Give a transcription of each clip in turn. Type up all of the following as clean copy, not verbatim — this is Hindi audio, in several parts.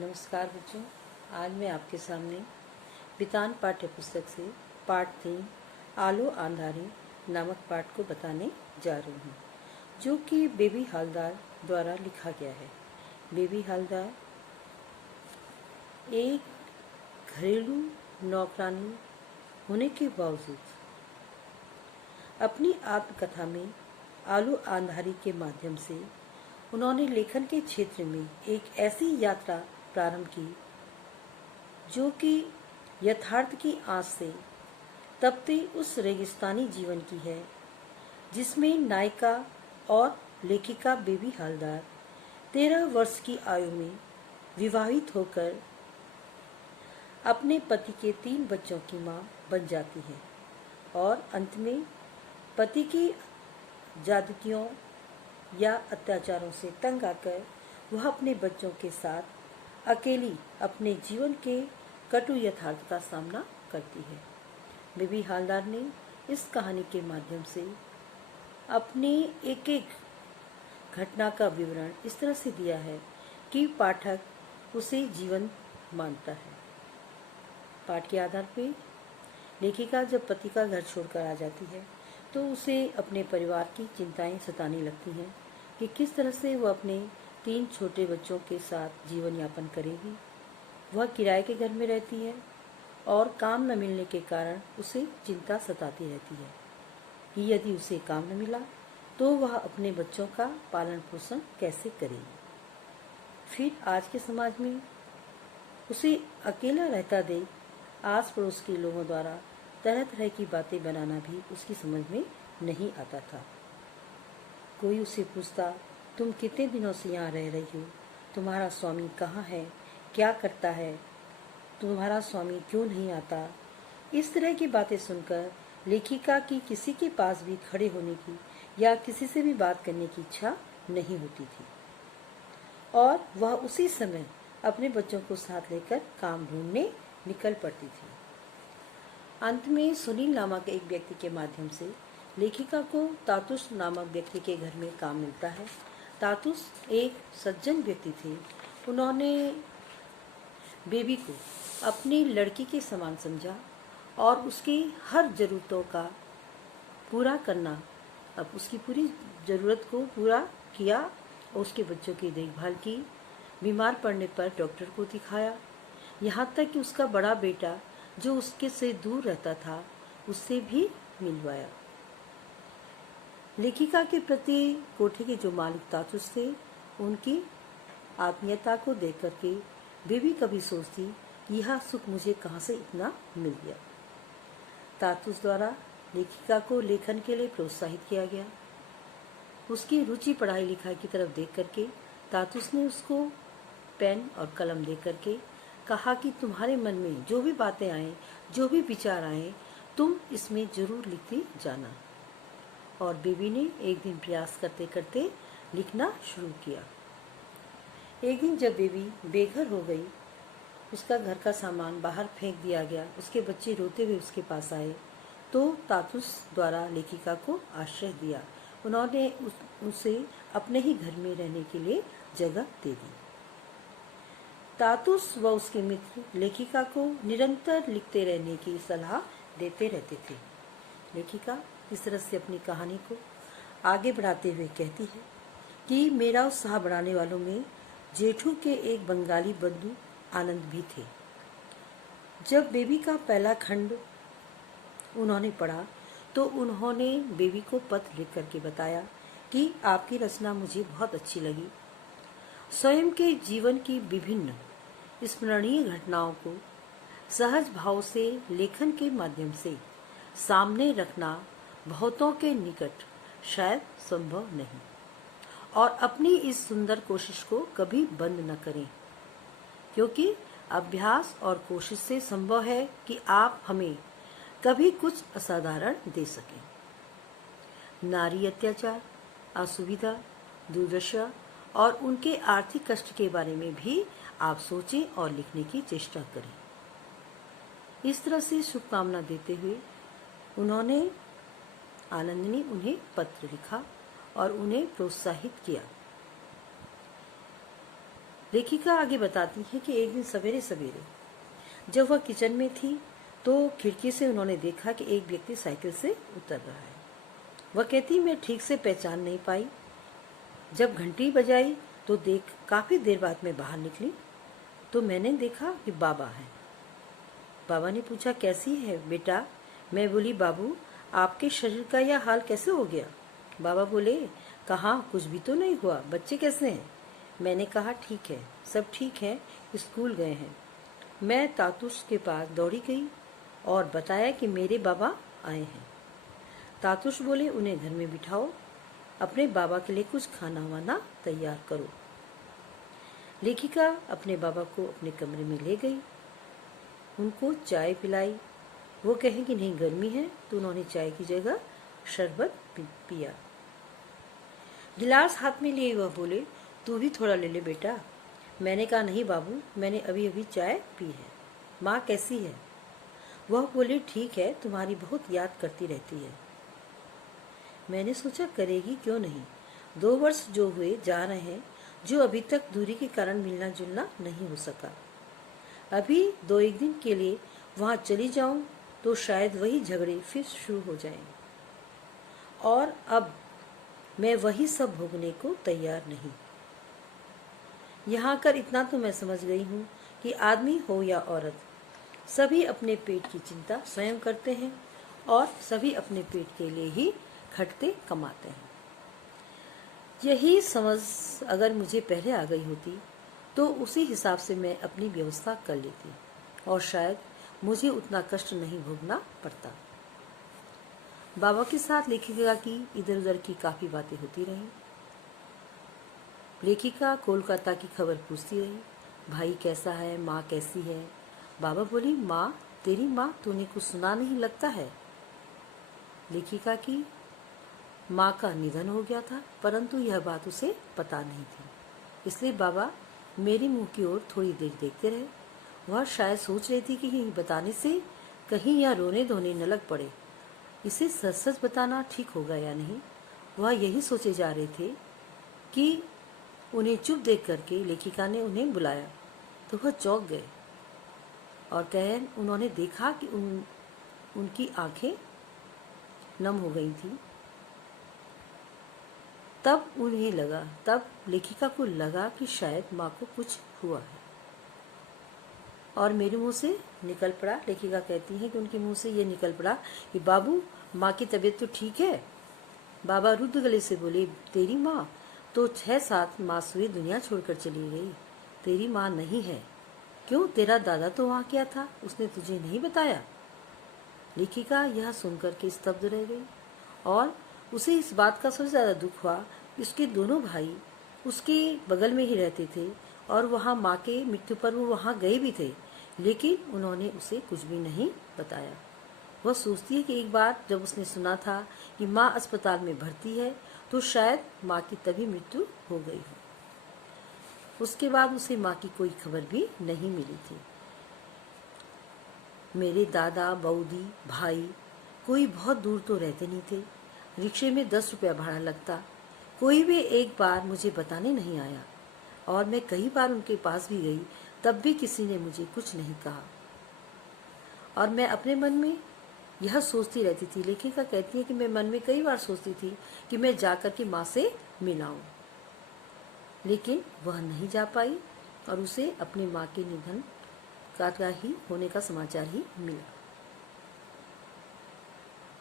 नमस्कार बच्चों, आज मैं आपके सामने बितान पाठ्य पुस्तक से पाठ 3 आलो आंधारी नामक पाठ को बताने जा रही हूँ, जो कि बेबी हालदार द्वारा लिखा गया है। बेबी हालदार एक घरेलू नौकरानी होने के बावजूद अपनी आत्मकथा में आलो आंधारी के माध्यम से उन्होंने लेखन के क्षेत्र में एक ऐसी यात्रा प्रारंभ की जो कि यथार्थ की आंच से तपते उस रेगिस्तानी जीवन की है, जिसमें नायिका और लेखिका बेबी हालदार 13 वर्ष की आयु में विवाहित होकर अपने पति के 3 बच्चों की मां बन जाती है और अंत में पति की ज्यादतियों या अत्याचारों से तंग आकर वह अपने बच्चों के साथ अकेली अपने जीवन के कटु यथार्थ का सामना करती है। बेबी हालदार ने इस कहानी के माध्यम से अपने एक एक घटना का विवरण इस तरह से दिया है कि पाठक उसे जीवन मानता है। पाठ के आधार पर लेखिका जब पति का घर छोड़कर आ जाती है तो उसे अपने परिवार की चिंताएं सताने लगती हैं कि किस तरह से वह अपने 3 छोटे बच्चों के साथ जीवन यापन करेगी। वह किराए के घर में रहती है और काम न मिलने के कारण उसे चिंता सताती रहती है कि यदि उसे काम न मिला तो वह अपने बच्चों का पालन पोषण कैसे करेगी। फिर आज के समाज में उसे अकेला रहता देख आस पड़ोस के लोगों द्वारा तरह तरह की बातें बनाना भी उसकी समझ में नहीं आता था। कोई उसे पूछता, तुम कितने दिनों से यहाँ रह रही हो, तुम्हारा स्वामी कहाँ है, क्या करता है, तुम्हारा स्वामी क्यों नहीं आता। इस तरह की बातें सुनकर लेखिका की किसी के पास भी खड़े होने की या किसी से भी बात करने की इच्छा नहीं होती थी और वह उसी समय अपने बच्चों को साथ लेकर काम ढूंढने निकल पड़ती थी। अंत में सुनील नामक एक व्यक्ति के माध्यम से लेखिका को तातुस नामक व्यक्ति के घर में काम मिलता है। तातुस एक सज्जन व्यक्ति थे। उन्होंने बेबी को अपनी लड़की के समान समझा और उसकी हर जरूरतों का पूरा करना, अब उसकी पूरी जरूरत को पूरा किया और उसके बच्चों की देखभाल की। बीमार पड़ने पर डॉक्टर को दिखाया, यहाँ तक कि उसका बड़ा बेटा जो उसके से दूर रहता था उससे भी मिलवाया। लेखिका के प्रति कोठे के जो मालिक तातुस थे, उनकी आत्मीयता को देख करके बेबी कभी सोचती, यह सुख मुझे कहाँ से इतना मिल गया। तातुस द्वारा लेखिका को लेखन के लिए प्रोत्साहित किया गया। उसकी रुचि पढ़ाई लिखाई की तरफ देख करके तातुस ने उसको पेन और कलम दे करके कहा कि तुम्हारे मन में जो भी बातें आए, जो भी विचार आए, तुम इसमें जरूर लिखती जाना। और बेबी ने एक दिन प्रयास करते करते लिखना शुरू किया। एक दिन जब बेबी बेघर हो गई, उसका घर का सामान बाहर फेंक दिया गया, उसके बच्चे रोते हुए उसके पास आए तो तातुस द्वारा लेखिका को आश्रय दिया। उन्होंने उसे अपने ही घर में रहने के लिए जगह दे दी। तातुस व उसके मित्र लेखिका को निरंतर लिखते रहने की सलाह देते रहते थे। लेखिका इस तरह से अपनी कहानी को आगे बढ़ाते हुए कहती है कि मेरा उत्साह बढ़ाने वालों में जेठू के एक बंगाली बंधु आनंद भी थे। जब बेबी का पहला खंड उन्होंने पढ़ा तो उन्होंने बेबी को पत्र लिख करके बताया कि आपकी रचना मुझे बहुत अच्छी लगी। स्वयं के जीवन की विभिन्न स्मरणीय घटनाओं को सहज भाव से लेखन के माध्यम से सामने रखना बहुतों के निकट शायद संभव नहीं, और अपनी इस सुंदर कोशिश को कभी बंद न करें, क्योंकि अभ्यास और कोशिश से संभव है कि आप हमें कभी कुछ असाधारण दे सकें। नारी अत्याचार, असुविधा, दुर्दशा और उनके आर्थिक कष्ट के बारे में भी आप सोचें और लिखने की चेष्टा करें। इस तरह से शुभकामना देते हुए आनंद ने उन्हें पत्र लिखा और उन्हें प्रोत्साहित किया। लेखिका आगे बताती है कि एक दिन सवेरे सवेरे जब वह किचन में थी तो खिड़की से उन्होंने देखा कि एक व्यक्ति साइकिल से उतर रहा है। वह कहती, मैं ठीक से पहचान नहीं पाई। जब घंटी बजाई तो काफी देर बाद मैं बाहर निकली तो मैंने देखा कि बाबा है। बाबा ने पूछा, कैसी है बेटा? मैं बोली, बाबू आपके शरीर का यह हाल कैसे हो गया? बाबा बोले, कहाँ, कुछ भी तो नहीं हुआ, बच्चे कैसे हैं? मैंने कहा, ठीक है, सब ठीक है, स्कूल गए हैं। मैं तातुश के पास दौड़ी गई और बताया कि मेरे बाबा आए हैं। तातुश बोले, उन्हें घर में बिठाओ, अपने बाबा के लिए कुछ खाना वाना तैयार करो। लेखिका अपने बाबा को अपने कमरे में ले गई, उनको चाय पिलाई। वो कहे कि नहीं गर्मी है तो उन्होंने चाय की जगह शरबत पिया। गिलास हाथ में लिए वह बोले, तू भी थोड़ा ले ले बेटा। मैंने कहा, नहीं बाबू, मैंने अभी अभी चाय पी है। माँ कैसी है? वह बोले, ठीक है, तुम्हारी बहुत याद करती रहती है। मैंने सोचा, करेगी क्यों नहीं, 2 वर्ष जो हुए जा रहे हैं, जो अभी तक दूरी के कारण मिलना जुलना नहीं हो सका। अभी 2-1 दिन के लिए वहां चली जाऊं तो शायद वही झगड़े फिर शुरू हो जाएं। और अब मैं वही सब भोगने को तैयार नहीं। यहाँ कर इतना तो मैं समझ गई हूँ कि आदमी हो या औरत, सभी अपने पेट की चिंता स्वयं करते हैं और सभी अपने पेट के लिए ही खटते कमाते हैं। यही समझ अगर मुझे पहले आ गई होती तो उसी हिसाब से मैं अपनी व्यवस्था कर लेती और शायद मुझे उतना कष्ट नहीं भोगना पड़ता। बाबा के साथ लेखिका की इधर उधर की काफी बातें होती रहीं। लेखिका कोलकाता की खबर पूछती रही, भाई कैसा है, माँ कैसी है? बाबा बोली, माँ, तेरी माँ, तूने कुछ सुना नहीं लगता है? लेखिका की माँ का निधन हो गया था, परंतु यह बात उसे पता नहीं थी, इसलिए बाबा मेरे मुंह की ओर थोड़ी देर देखते रहे। वह शायद सोच रही थी कि कहीं बताने से कहीं यह रोने धोने न लग पड़े, इसे सच सच बताना ठीक होगा या नहीं। वह यही सोचे जा रहे थे कि उन्हें चुप देख करके लेखिका ने उन्हें बुलाया तो वह चौंक गए और उन्होंने देखा कि उनकी आंखें नम हो गई थी। तब लेखिका को लगा कि शायद माँ को कुछ हुआ है और मेरे मुंह से निकल पड़ा। लेखिका कहती है कि उनके मुंह से ये निकल पड़ा कि बाबू, माँ की तबीयत तो ठीक है? बाबा रुद्ध गले से बोले, तेरी माँ तो 6-7 मास हुए दुनिया छोड़कर चली गई, तेरी माँ नहीं है। क्यों, तेरा दादा तो वहाँ क्या था, उसने तुझे नहीं बताया? लेखिका यह सुनकर के स्तब्ध रह गई और उसे इस बात का सबसे ज्यादा दुख हुआ। उसके दोनों भाई उसके बगल में ही रहते थे और वहाँ माँ के मृत्यु पर वो वहाँ गए भी थे, लेकिन उन्होंने उसे कुछ भी नहीं बताया। वह सोचती है कि एक बार जब उसने सुना था कि माँ अस्पताल में भर्ती है तो शायद माँ की तभी मृत्यु हो गई हो। उसके बाद उसे माँ की कोई खबर भी नहीं मिली थी। मेरे दादा, बऊदी, भाई कोई बहुत दूर तो रहते नहीं थे। रिक्शे में 10 रुपया भाड़ा लगता। कोई भी एक बार मुझे बताने नहीं आया और मैं कई बार उनके पास भी गई, तब भी किसी ने मुझे कुछ नहीं कहा और मैं अपने मन में यह सोचती रहती थी। लेखिका कहती है कि मैं मन में कई बार सोचती थी कि मैं जाकर के माँ से मिलाऊं, लेकिन वह नहीं जा पाई और उसे अपनी माँ के निधन का ही होने का समाचार ही मिला।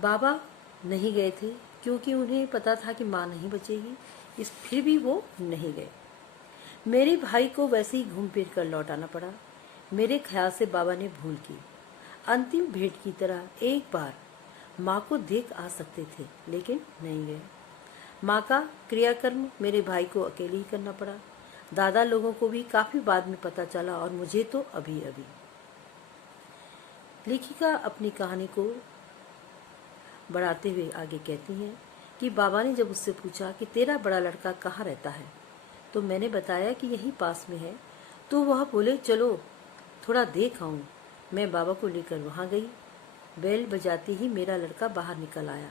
बाबा नहीं गए थे क्योंकि उन्हें पता था कि माँ नहीं बचेगी, फिर भी वो नहीं गए। मेरे भाई को वैसे ही घूम फिर कर लौट आना पड़ा। मेरे ख्याल से बाबा ने भूल की। अंतिम भेंट की तरह एक बार माँ को देख आ सकते थे, लेकिन नहीं गए। माँ का क्रियाकर्म मेरे भाई को अकेले ही करना पड़ा। दादा लोगों को भी काफी बाद में पता चला और मुझे तो अभी अभी। लेखिका अपनी कहानी को बढ़ाते हुए आगे कहती हैं कि बाबा ने जब उससे पूछा कि तेरा बड़ा लड़का कहाँ रहता है, तो मैंने बताया कि यहीं पास में है। तो वह बोले, चलो थोड़ा देख आऊं। मैं बाबा को लेकर वहां गई। बेल बजाते ही मेरा लड़का बाहर निकल आया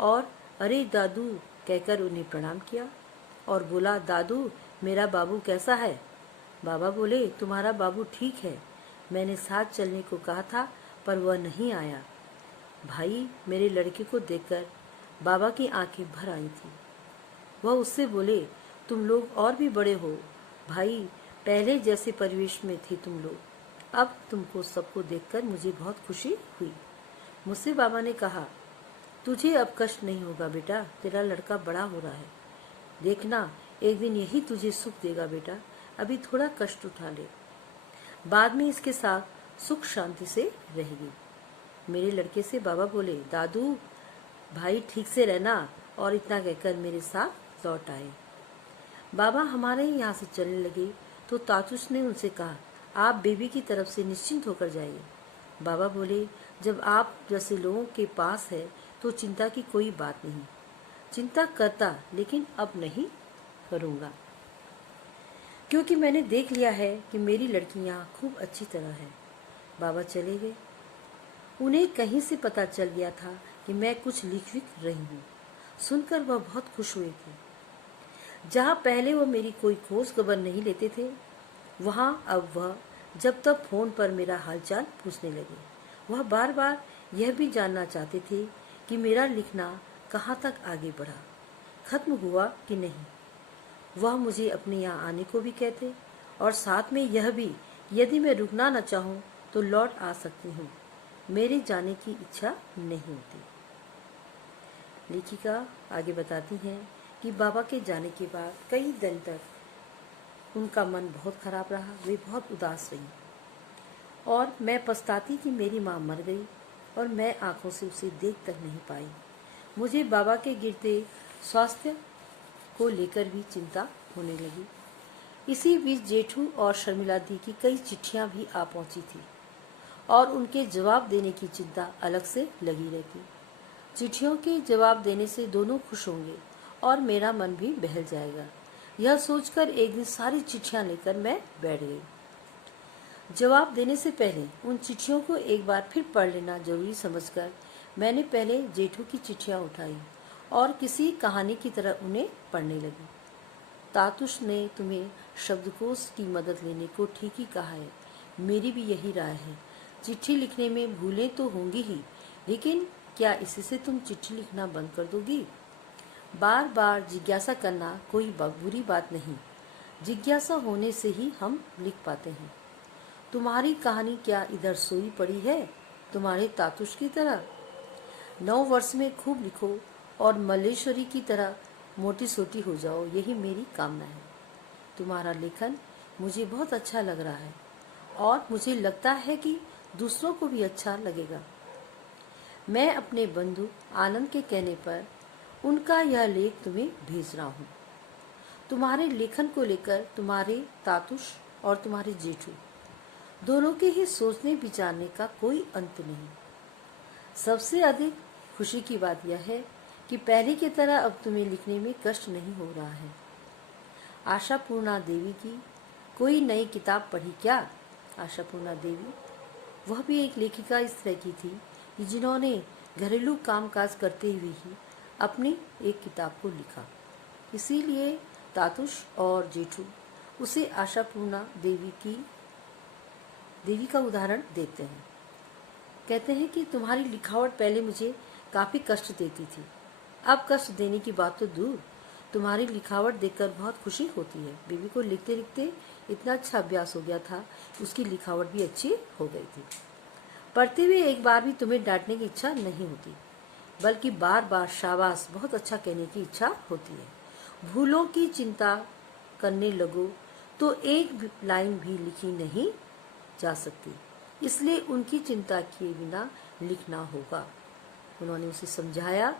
और अरे दादू कहकर उन्हें प्रणाम किया और बोला, दादू मेरा बाबू कैसा है? बाबा बोले, तुम्हारा बाबू ठीक है, मैंने साथ चलने को कहा था पर वह नहीं आया। भाई मेरे लड़के को देखकर बाबा की आंखें भर आई थी। वह उससे बोले, तुम लोग और भी बड़े हो भाई, पहले जैसे परिवेश में थे तुम लोग, अब तुमको सबको देखकर मुझे बहुत खुशी हुई। मुझसे बाबा ने कहा, तुझे अब कष्ट नहीं होगा बेटा, तेरा लड़का बड़ा हो रहा है, देखना एक दिन यही तुझे सुख देगा बेटा, अभी थोड़ा कष्ट उठा ले, बाद में इसके साथ सुख शांति से रहेगी। मेरे लड़के से बाबा बोले, दादू भाई ठीक से रहना, और इतना कहकर मेरे साथ लौट आए। बाबा हमारे यहाँ से चलने लगे तो तातुश ने उनसे कहा, आप बेबी की तरफ से निश्चिंत होकर जाइए। बाबा बोले, जब आप जैसे लोगों के पास है तो चिंता की कोई बात नहीं। चिंता करता, लेकिन अब नहीं करूँगा, क्योंकि मैंने देख लिया है कि मेरी लड़की यहाँ खूब अच्छी तरह है। बाबा चले गए। उन्हें कहीं से पता चल गया था कि मैं कुछ लिख रही हूँ। सुनकर वह बहुत खुश हुए थे। जहाँ पहले वह मेरी कोई खोज खबर नहीं लेते थे, वहाँ अब वह जब तक फोन पर मेरा हालचाल पूछने लगे। वह बार बार यह भी जानना चाहते थे कि मेरा लिखना कहाँ तक आगे बढ़ा, खत्म हुआ कि नहीं। वह मुझे अपने यहाँ आने को भी कहते और साथ में यह भी, यदि मैं रुकना न चाहूँ तो लौट आ सकती हूँ, मेरे जाने की इच्छा नहीं होती। लेखिका आगे बताती हैं कि बाबा के जाने के बाद कई दिन तक उनका मन बहुत खराब रहा, वे बहुत उदास रही और मैं पछताती कि मेरी माँ मर गई और मैं आंखों से उसे देख तक नहीं पाई। मुझे बाबा के गिरते स्वास्थ्य को लेकर भी चिंता होने लगी। इसी बीच जेठू और शर्मिला दी की कई चिट्ठियां भी आ पहुंची थी और उनके जवाब देने की चिंता अलग से लगी रहती। चिट्ठियों के जवाब देने से दोनों खुश होंगे और मेरा मन भी बहल जाएगा, यह सोचकर एक दिन सारी चिट्ठियां लेकर मैं बैठ गई। जवाब देने से पहले उन चिट्ठियों को एक बार फिर पढ़ लेना जरूरी समझकर मैंने पहले जेठू की चिट्ठियां उठाई और किसी कहानी की तरह उन्हें पढ़ने लगी। तातुश ने तुम्हें शब्दकोश की मदद लेने को ठीक ही कहा है, मेरी भी यही राय है। चिट्ठी लिखने में भूलें तो होंगी ही, लेकिन क्या इसी से तुम चिट्ठी लिखना बंद कर दोगी? बार बार जिज्ञासा करना कोई बुरी बात नहीं, जिज्ञासा होने से ही हम लिख पाते हैं। तुम्हारी कहानी क्या इधर सोई पड़ी है, तुम्हारे तातुश की तरह? 9 वर्ष में खूब लिखो और मल्लेश्वरी की तरह मोटी सोटी हो जाओ, यही मेरी कामना है। तुम्हारा लेखन मुझे बहुत अच्छा लग रहा है और मुझे लगता है कि दूसरों को भी अच्छा लगेगा। मैं अपने बंधु आनंद के कहने पर उनका यह लेख तुम्हें भेज रहा हूँ। तुम्हारे लेखन को लेकर तुम्हारे तातुश और तुम्हारे जेठू दोनों के ही सोचने विचारने का कोई अंत नहीं। सबसे अधिक खुशी की बात यह है कि पहले की तरह अब तुम्हें लिखने में कष्ट नहीं हो रहा है। आशापूर्णा देवी की कोई नई किताब पढ़ी क्या? आशापूर्णा देवी, वह भी एक लेखिका इस तरह की थी कि जिन्होंने घरेलू कामकाज करते हुए ही अपनी एक किताब को लिखा। इसीलिए तातुश और जेठू उसे आशापूर्णा देवी का उदाहरण देते हैं। कहते हैं कि तुम्हारी लिखावट पहले मुझे काफ़ी कष्ट देती थी, अब कष्ट देने की बात तो दूर, तुम्हारी लिखावट देखकर बहुत खुशी होती है। बेबी को लिखते लिखते इतना अच्छा अभ्यास हो गया था, उसकी लिखावट भी अच्छी हो गई थी। पढ़ते हुए एक बार भी तुम्हें डांटने की इच्छा नहीं होती, बल्कि बार बार शाबाश बहुत अच्छा कहने की इच्छा होती है। भूलों की चिंता करने लगो तो एक लाइन भी लिखी नहीं जा सकती, इसलिए उनकी चिंता किए बिना लिखना होगा। उन्होंने उसे समझाया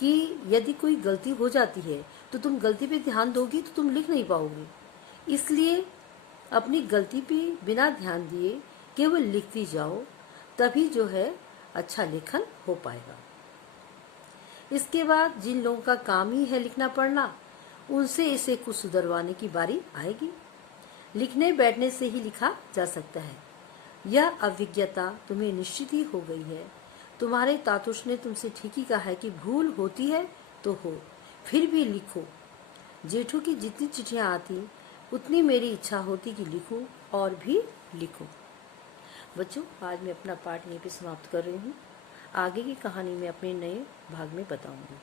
कि यदि कोई गलती हो जाती है तो तुम गलती पे ध्यान दोगी तो तुम लिख नहीं पाओगी, इसलिए अपनी गलती पे बिना ध्यान दिए केवल लिखती जाओ, तभी जो है अच्छा लेखन हो पाएगा। इसके बाद जिन लोगों का काम ही है लिखना पढ़ना, उनसे इसे कुछ सुधरवाने की बारी आएगी। लिखने बैठने से ही लिखा जा सकता है, यह अभिज्ञता तुम्हें निश्चित ही हो गई है। तुम्हारे तातुश ने तुमसे ठीक ही कहा है कि भूल होती है तो हो, फिर भी लिखो। जेठू की जितनी चिट्ठियां आती उतनी मेरी इच्छा होती कि लिखूं और भी लिखूं। बच्चों, आज मैं अपना पाठ यहीं पे समाप्त कर रही हूँ। आगे की कहानी मैं अपने नए भाग में बताऊंगी।